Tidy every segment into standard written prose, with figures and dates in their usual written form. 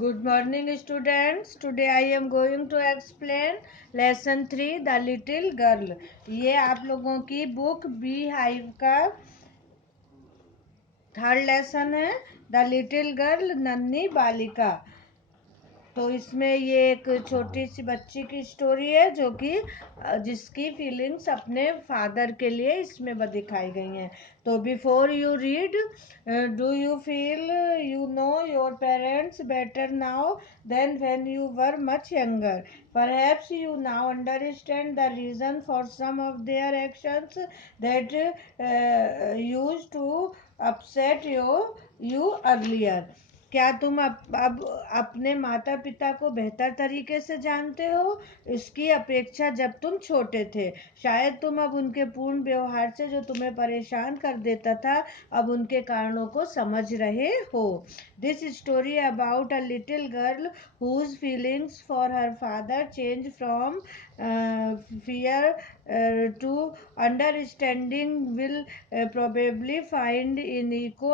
Good morning, students. Today I am going to explain lesson 3 The Little Girl. ये आप लोगों की book bee hive का third lesson है, द लिटिल गर्ल, नन्ही बालिका। तो इसमें ये एक छोटी सी बच्ची की स्टोरी है जो कि जिसकी फीलिंग्स अपने फादर के लिए इसमें दिखाई गई हैं। तो before you read, do you feel you know your parents better now than when you were much younger? Perhaps you now understand the reason for some of their actions that used to upset you earlier. क्या तुम अब अपने माता पिता को बेहतर तरीके से जानते हो इसकी अपेक्षा जब तुम छोटे थे? शायद तुम अब उनके पूर्ण व्यवहार से जो तुम्हें परेशान कर देता था अब उनके कारणों को समझ रहे हो। This story about a little girl whose feelings for her father change from fear to understanding will probably find in echo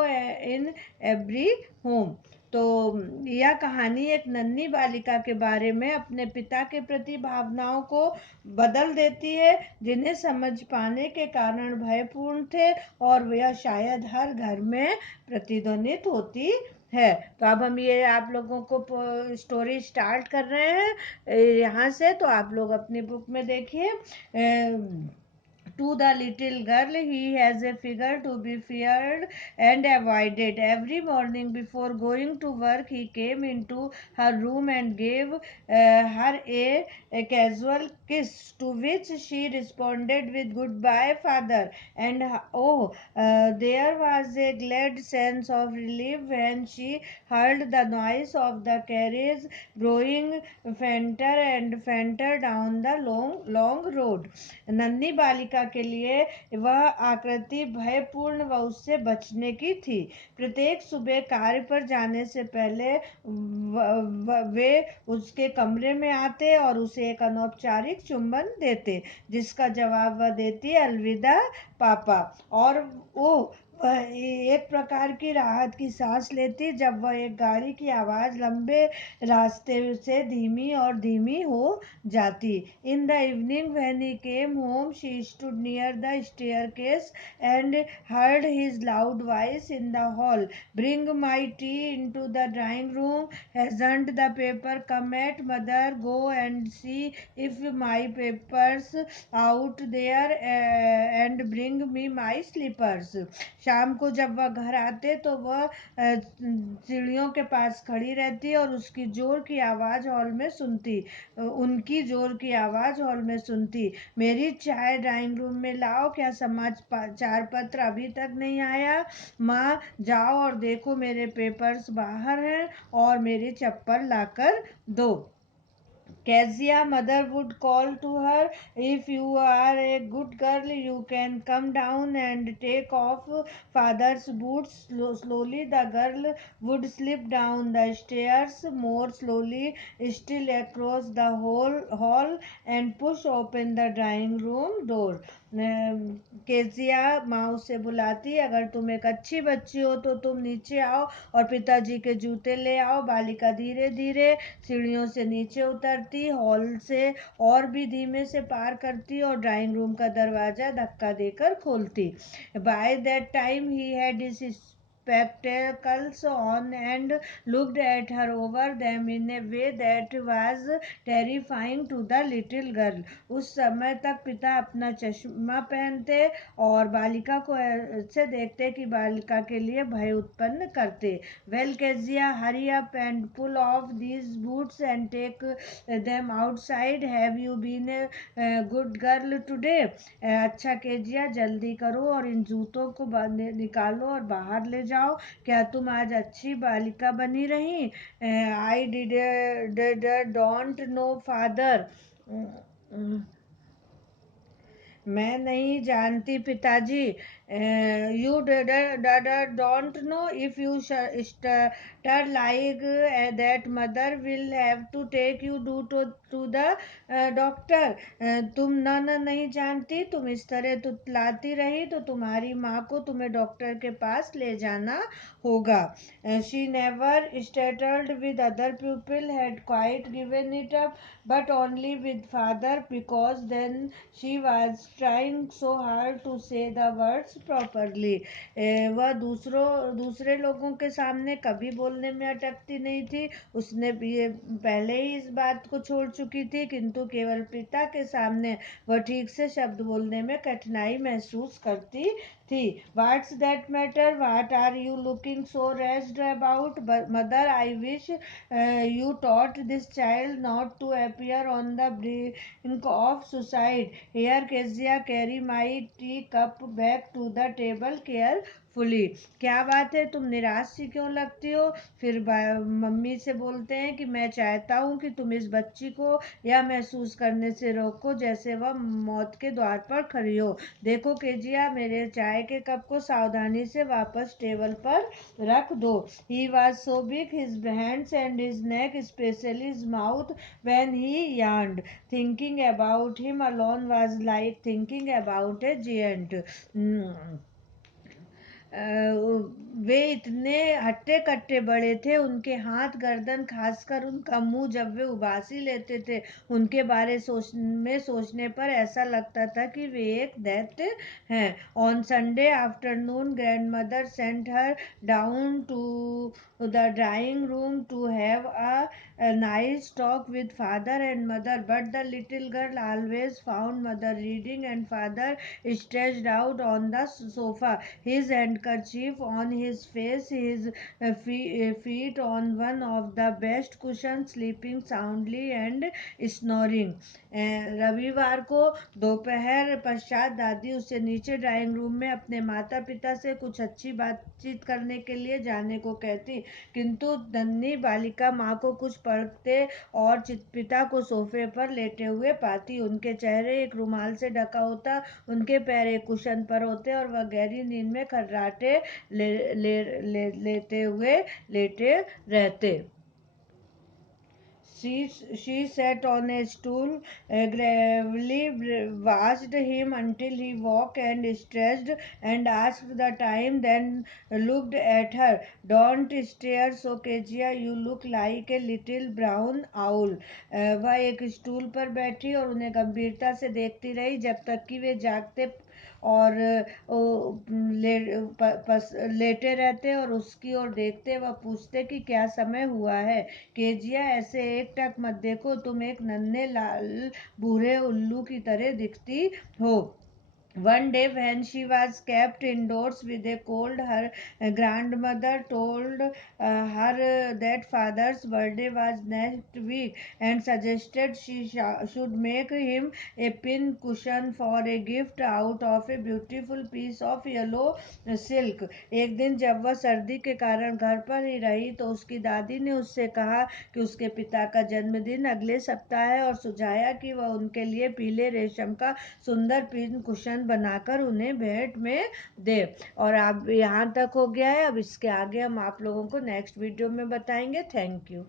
in every home. तो यह कहानी एक नन्ही बालिका के बारे में अपने पिता के प्रति भावनाओं को बदल देती है जिन्हें समझ पाने के कारण भयपूर्ण थे और यह शायद हर घर में प्रतिध्वनित होती है। तो अब हम ये आप लोगों को स्टोरी स्टार्ट कर रहे हैं यहाँ से। तो आप लोग अपनी बुक में देखिए। To the little girl, he has a figure to be feared and avoided. Every morning before going to work, he came into her room and gave her a casual kiss, to which she responded with "Goodbye, father." And there was a glad sense of relief when she heard the noise of the carriage growing fainter and fainter down the long road. नन्ही बालिका के लिए वह आकृति भयपूर्ण व उससे बचने की थी। प्रत्येक सुबह कार्य पर जाने से पहले वे उसके कमरे में आते और उसे एक अनौपचारिक चुंबन देते जिसका जवाब वह देती अलविदा पापा। और वो एक प्रकार की राहत की सांस लेती जब वह एक गाड़ी की आवाज लंबे रास्ते से धीमी और धीमी हो जाती। In the evening when he came home, she stood near the staircase and heard his loud voice in the hall. "Bring my tea into the drawing room. Hasn't the paper come yet, mother? Go and see if my paper's out there and bring me my slippers." शाम को जब वह घर आते तो वह सीढ़ियों के पास खड़ी रहती और उसकी जोर की आवाज हॉल में सुनती उनकी जोर की आवाज हॉल में सुनती, "मेरी चाय ड्राइंग रूम में लाओ। क्या समाचार पत्र अभी तक नहीं आया? माँ, जाओ और देखो मेरे पेपर्स बाहर हैं और मेरी चप्पल लाकर दो." Kezia mother would call to her, "If you are a good girl, you can come down and take off father's boots." Slowly the girl would slip down the stairs, more slowly still across the whole hall and push open the drawing room door. Kezia माँ उसे बुलाती, "अगर तुम एक अच्छी बच्ची हो तो तुम नीचे आओ और पिताजी के जूते ले आओ।" बालिका धीरे धीरे सीढ़ियों से नीचे उतरती, हॉल से और भी धीमे से पार करती और ड्राइंग रूम का दरवाजा धक्का देकर खोलती। By that time he had his spectacles on and looked at her over them in a way that was terrifying to the little girl. उस समय तक पिता अपना चश्मा पहनते और बालिका को ऐसे देखते कि बालिका के लिए भय उत्पन्न करते। "Well, Kezia, hurry up and pull off these boots and take them outside. Have you been a good girl today?" अच्छा केजिया, जल्दी करो और इन जूतों को निकालो और बाहर ले जाओ। क्या तुम आज अच्छी बालिका बनी रही? "I don't know, father." मैं नहीं जानती पिताजी। You don't know if you stutter like that mother will have to take you to the doctor. तुम न नहीं जानती, तुम इस तरह तुतलाती रही तो तुम्हारी माँ को तुम्हें डॉक्टर के पास ले जाना होगा. She never stuttered with other people, had quite given it up, but only with father, because then she was trying so hard to say the words properly. वह दूसरे लोगों के सामने कभी बोलने में अटकती नहीं थी. उसने भी ये पहले ही इस बात को छोड़ चुकी थी, किंतु केवल पिता के सामने वह ठीक से शब्द बोलने में कठिनाई महसूस करती थी. What's that matter? What are you looking so raised about? Mother, I wish you taught this child not to appear on the brink of suicide. Here, Kezia, carry my tea cup back to the table carefully. क्या बात है, तुम निराश सी क्यों लगती हो? फिर mummy से बोलते हैं कि मैं चाहता हूँ कि तुम इस बच्ची को यह महसूस करने से रोको जैसे वह मौत के द्वार पर खड़ी हो. देखो केजिया, मेरे चाय के कप को सावधानी से वापस टेबल पर रख दो. He was so big, his hands and his neck, especially his mouth, when he yawned. Thinking about him alone was like thinking about a giant. वे इतने हट्टे कट्टे बड़े थे, उनके हाथ, गर्दन, खासकर उनका मुंह जब वे उबासी लेते थे, उनके बारे में सोचने पर ऐसा लगता था कि वे एक दैत्य हैं. On Sunday afternoon grandmother sent her down to the drawing room to have a nice talk with father and mother, but the little girl always found mother reading and father stretched out on the sofa, his handkerchief on his face, his feet on one of the best cushions, sleeping soundly and snoring. रविवार को दोपहर पश्चात दादी उसे नीचे drawing room में अपने माता पिता से कुछ अच्छी बातचीत करने के लिए जाने को कहती, किंतु नन्ही बालिका माँ को कुछ पढ़ते और पिता को सोफे पर लेटे हुए पाती. उनके चेहरे एक रुमाल से ढका होता, उनके पैर एक कुशन पर होते और वह गहरी नींद में खर्राटे लेते हुए लेटे रहते. She sat on a stool, gravely watched him until he woke and stretched and asked the time, then looked at her. Don't stare so, Kezia, you look like a little brown owl. वह एक stool पर बैठी और उन्हें गंभीरता से देखती रही जब तक कि वे जागते और लेटे रहते और उसकी ओर देखते. वह पूछते कि क्या समय हुआ है. केजिया, ऐसे एक टक मत देखो, तुम एक नन्हे लाल बूढ़े उल्लू की तरह दिखती हो. One day when she was kept indoors with a cold, her grandmother told her that father's birthday was next week and suggested she should make him a pin cushion for a gift out of a beautiful piece of yellow silk. एक दिन जब वह सर्दी के कारण घर पर ही रही तो उसकी दादी ने उससे कहा कि उसके पिता का जन्मदिन अगले सप्ताह है और सुझाया कि वह उनके लिए पीले रेशम का सुंदर पिन कुशन बनाकर उन्हें भेंट में दे. और अब यहाँ तक हो गया है, अब इसके आगे हम आप लोगों को नेक्स्ट वीडियो में बताएंगे. Thank you.